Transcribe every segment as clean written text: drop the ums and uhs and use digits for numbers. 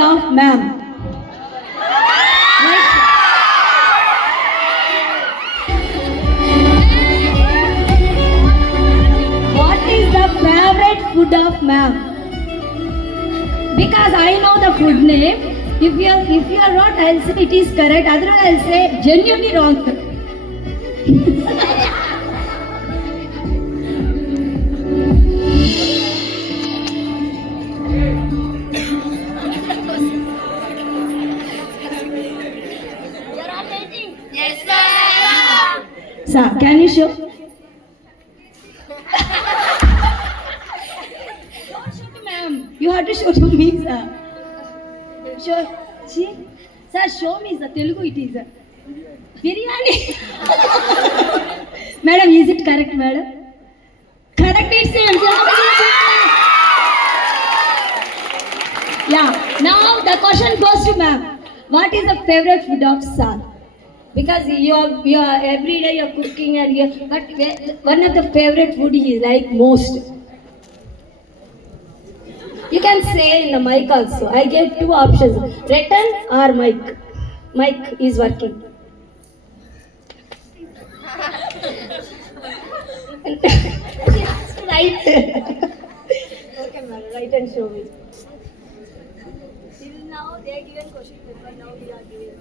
of ma'am? What is the favorite food of ma'am? Because I know the food name. If you are not, I'll say it is correct. Otherwise, I'll say genuinely wrong. Sir, can you show? Don't show to ma'am. You have to show to me, sir. Show. See? Sir, show me, sir. Telugu it is. Biryani. Madam, is it correct, madam? Correct it seems. Yeah. Now the question goes to ma'am. What is the favorite food of sir? Because you are every day you're cooking but one of the favorite food he like most. You can say in the mic also. I gave two options, written or mic. Mic is working. Right. Okay, madam, write and show me. Till now they are given question paper. Now we are giving.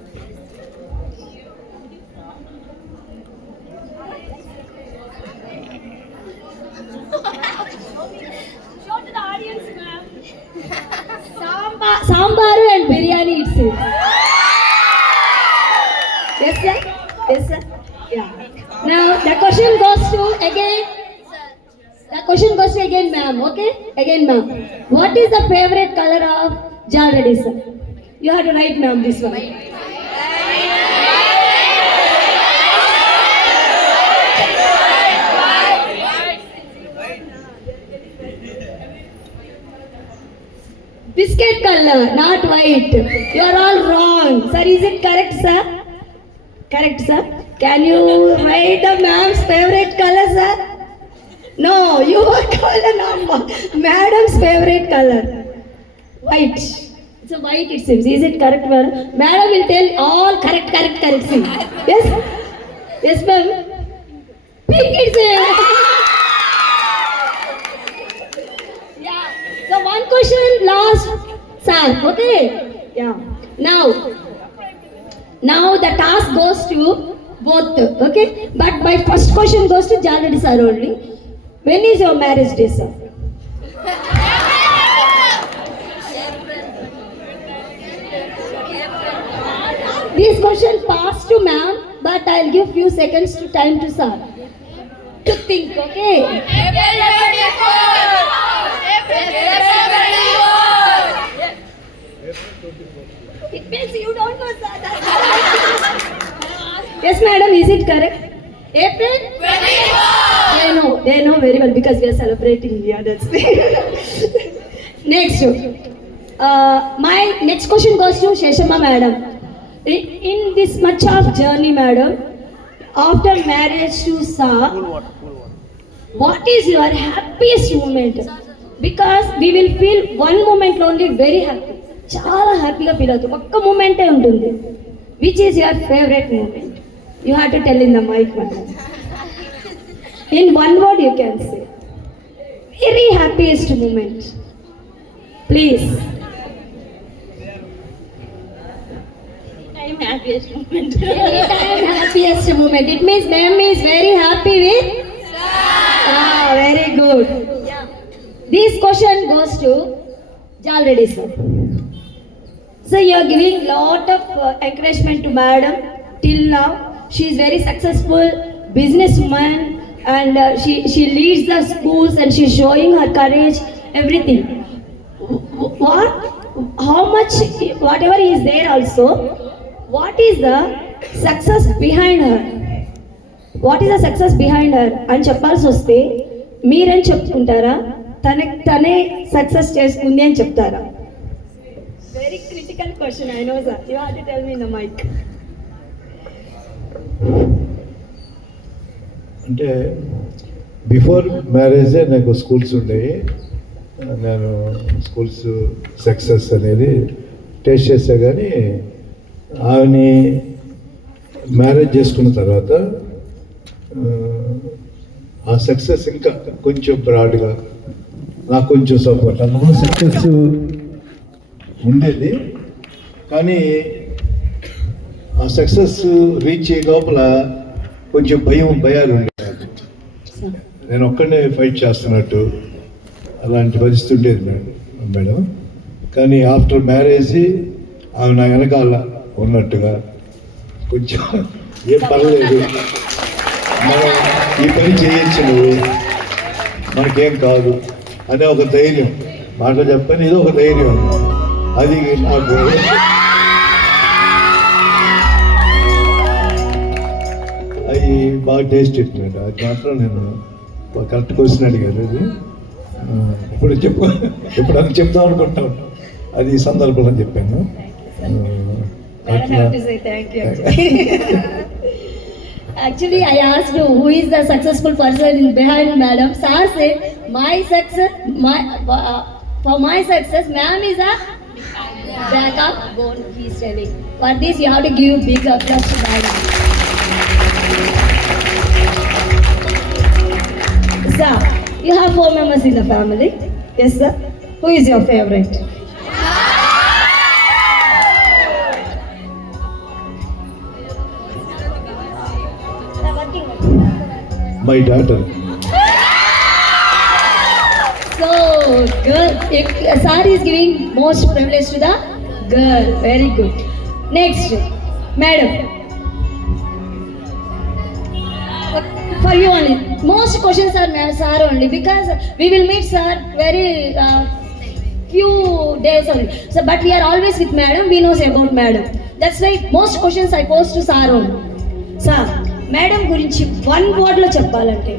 Show to the audience, ma'am. Sambar and biryani it seems. Yes, sir? Yes, sir? Yeah. Now the question goes to again. The question goes to again, ma'am. Okay? Again, ma'am. What is the favorite color of Jalredi, sir? You have to write, ma'am, this one. Biscuit color, not white. You are all wrong. Sir, is it correct, sir? Correct, sir. Can you write the ma'am's favorite color, sir? No, your color number. Madam's favorite color. White. It's a white it seems. Is it correct, madam? Madam will tell all correct. See. Yes? Yes, ma'am. Pink it seems. So one question last, sir. Okay. Yeah. Now the task goes to both. Okay. But my first question goes to Jalredi sir only. When is your marriage day, sir? This question passed to ma'am, but I'll give few seconds to time to sir to think. Okay. It means you don't know, sir. Yes, madam, is it correct? April 24. They know very well because we are celebrating here. That's next. My next question goes to Sheshama, madam. In this much of journey, madam, after marriage to sir, what is your happiest moment? Because we will feel one moment only very happy. చాలా హ్యాపీగా feel అవుతుంది. ఒక్క మూమెంటే ఉంటుంది. Which is your favourite moment? You have to tell in the mic, madam. In one word you can say very happiest moment, please. Happiest moment. Anytime happiest moment. It means ma'am is very happy with sir. Very good. Yeah. This question goes to Jalredi sir. So you are giving lot of encouragement to madam till now. She is very successful businesswoman and she leads the schools and she is showing her courage, everything. How much, whatever is there also, what is the success behind her? What is the success behind her? అని చెప్పాల్సి వస్తే మీరేం చెప్పుకుంటారా, తనే success చేసుకుంది అని చెప్తారా? Very critical question, I know sir. You have to tell me in the mic. అంటే before మ్యారేజే నాకు స్కూల్స్ ఉండేవి. నేను స్కూల్స్ సక్సెస్ అనేది టేస్ట్ చేసా కానీ ఆమెని మ్యారేజ్ చేసుకున్న తర్వాత ఆ సక్సెస్ ఇంకా కొంచెం బ్రాడ్గా నాకు కొంచెం సపోర్ట్ అందులో సక్సెస్ ఉండేది. కానీ ఆ సక్సెస్ రీచ్ అయ్యే లోపల కొంచెం భయాలు ఉండేది. నేను ఒక్కడనే ఫైట్ చేస్తున్నట్టు అలాంటి పరిస్థితి ఉండేది మేడం. కానీ ఆఫ్టర్ మ్యారేజ్ ఆమె నా వెనకాల ఉన్నట్టుగా కొంచెం ఏం పర్లేదు, మనం ఈ పని చేయొచ్చు, నువ్వు మనకేం కాదు అనే ఒక ధైర్యం, మాట చెప్పని ఇది ఒక ధైర్యం, అది నాకు అవి బాగా టేస్ట్ ఇస్తున్నాడు. అది మాత్రం నేను కరెక్ట్ క్వశ్చన్ అడిగారు. అది ఇప్పుడు అది చెప్తాం అనుకుంటాను, అది ఈ సందర్భంలో చెప్పాను. Actually, I asked you who is the successful person behind madam. Sir said, for my success, ma'am is a backup bone. He is telling. For this, you have to give big applause to madam. Sir, you have 4 members in the family. Yes, sir. Who is your favorite? My daughter. So, girl, sir is giving most privilege to the girl. Very good. Next, madam. For you only. Most questions are sir only because we will meet sir very few days only. So, but we are always with madam. We knows about madam. That's why most questions I pose to sir only. Sir, madam గురించి 1 word లో చెప్పాలంటే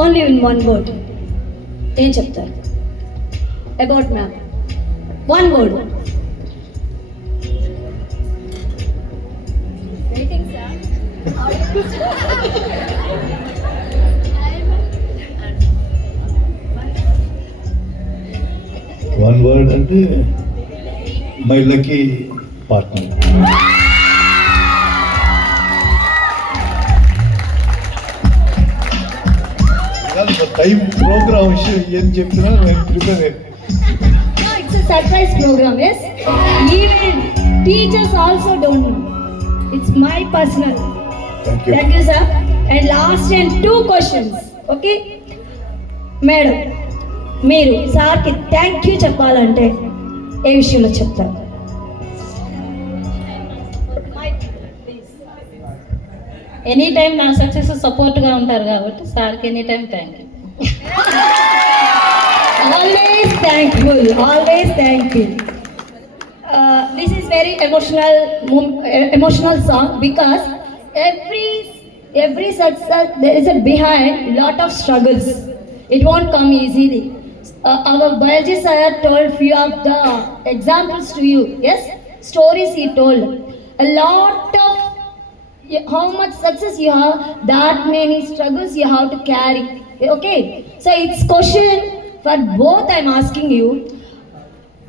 only in 1 word ఏం చెప్తారు about ma'am? 1 word. Waiting sir. One word అంటే my lucky partner. Time program విషయం ఏం చెప్తున్నా నేను prepare. It's a surprise program, yes? Even teachers also don't know. It's my personal. Thank you. Thank you, sir. And last and 2 questions. Okay? Madam, మీరు సార్కి thank you చెప్పాలంటే ఏ విషయంలో చెప్తారు? Any time నా సక్సెస్ సపోర్ట్గా ఉంటారు కాబట్టి సార్కి any time thank you. Always thankful, always thankful. This is very emotional song because every success there is a behind lot of struggles. It won't come easily. Our biology sir told few of the examples to you. Yes, stories he told. A lot of how much success you have, that many struggles you have to carry. Okay, so it's question for both. I'm asking you,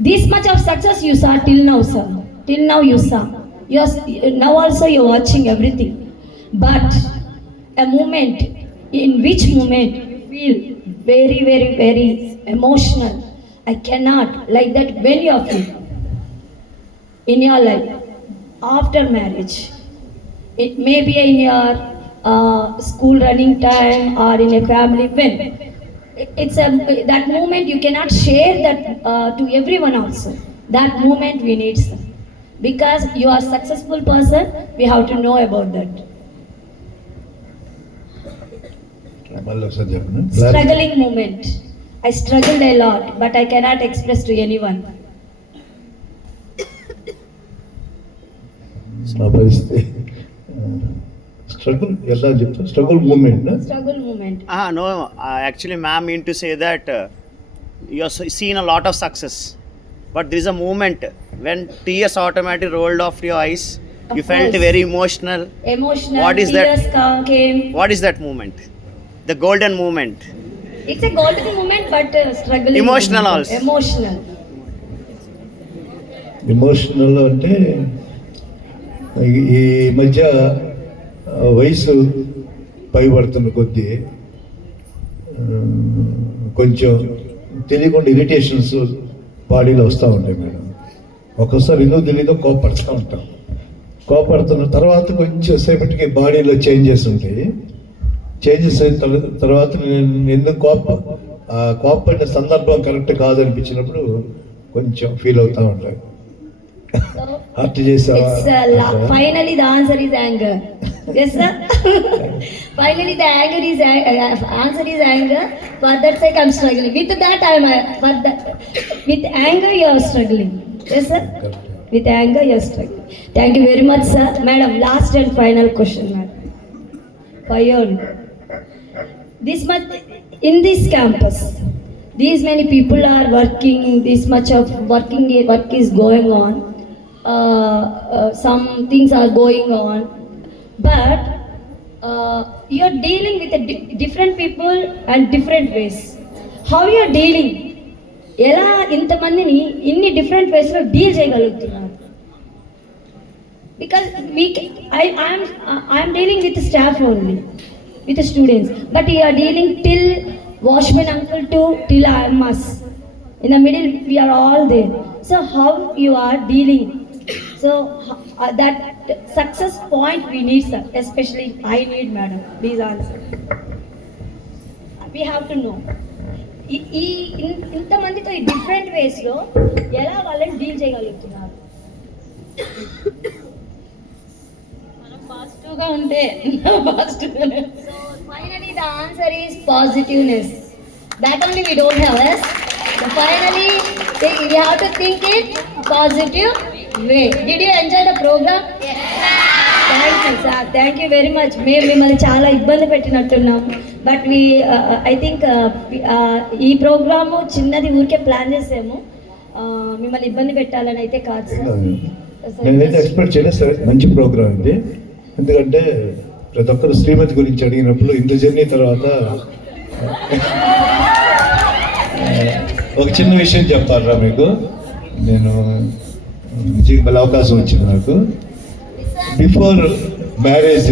this much of success you saw till now, sir. Till now you saw. Now also you're watching everything. But a moment, in which moment you feel very, very, very emotional. I cannot, like that when you are free in your life, after marriage. It may be in your school running time or in a family when. It's that moment you cannot share that to everyone also. That moment we need, sir. Because you are successful person, we have to know about that. మళ్ళీ ఒకసారి చెప్పండి. Struggling moment. I struggled a lot, but I cannot express to anyone. నా పరిస్థితి struggle ఎలా చెప్తా, struggle moment. Struggle moment. No, actually, ma'am mean to say that you have seen a lot of success, but there is a moment when tears automatically rolled off your eyes. You Of felt course. very emotional. Emotional. What is that? Tears came. What is that moment? The golden moment. It's a golden moment, but struggling. Emotional moment. also. Emotional. Emotional అంటే ఈ మధ్య వయసు పైబడుతున్న కొద్దీ కొంచెం తెలియకుండా irritations బాడీలో వస్తూ ఉంటాయి మేడం. ఒక్కోసారి ఎందుకు తెలియదో కోపడుతూ ఉంటాం. కోపడుతున్న తర్వాత కొంచెం సేపటికి బాడీలో చేంజెస్ ఉంటాయి. చేంజెస్ అయిన తర్వాత నేను ఎందుకు కోపపడిన సందర్భం కరెక్ట్ కాదనిపించినప్పుడు కొంచెం ఫీల్ అవుతూ ఉంటాయి. హర్ట్ చేసావా? Finally, the answer is anger. Yes, sir. Finally, the answer is anger. For that sake, I'm struggling. With that, with anger, you are struggling. Yes, sir. With anger, you are struggling. Thank you very much, sir. Madam, last and final question, madam. For you, this much in this campus, these many people are working. This much of work is going on. Some things are going on, but you're dealing with different people and different ways. How you're dealing? ఎలా ఇంతమందిని ఇన్ని different వేస్లో deal చేయగలుగుతున్నారు? Because I'm dealing with staff only, with students, but you are dealing till watchman uncle to till IMS. In the middle, we are all there. So how you are dealing? So that success point we need, sir. Especially I need, madam. Please answer. We have to know. ఇంతమందితో ఈ different వేస్లో ఎలా వాళ్ళని deal చేయగలుగుతున్నారు? మనం పాజిటివ్గా ఉంటే పాజిటివ్గానే. So finally the answer is positiveness. That only we don't have, yes? So finally we have to think it positive way. Did you enjoy the program? Yes. Thank you, sir. Thank you very much. మేము మిమ్మల్ని చాలా ఇబ్బంది పెట్టినట్టున్నాం, but I think ఈ programme చిన్నది ఊరికే plan చేసాము, మిమ్మల్ని ఇబ్బంది పెట్టాలని అయితే కాదు సార్. నేనైతే ఎక్స్పెక్ట్ చేయలేదు సార్. మంచి ప్రోగ్రామ్ ఇది. ఎందుకంటే ప్రతి ఒక్కరు శ్రీమతి గురించి అడిగినప్పుడు ఇంత జర్నీ తర్వాత ఒక చిన్న విషయం చెప్పాలరా మీకు. నేను మళ్ళీ అవకాశం వచ్చింది నాకు. Before marriage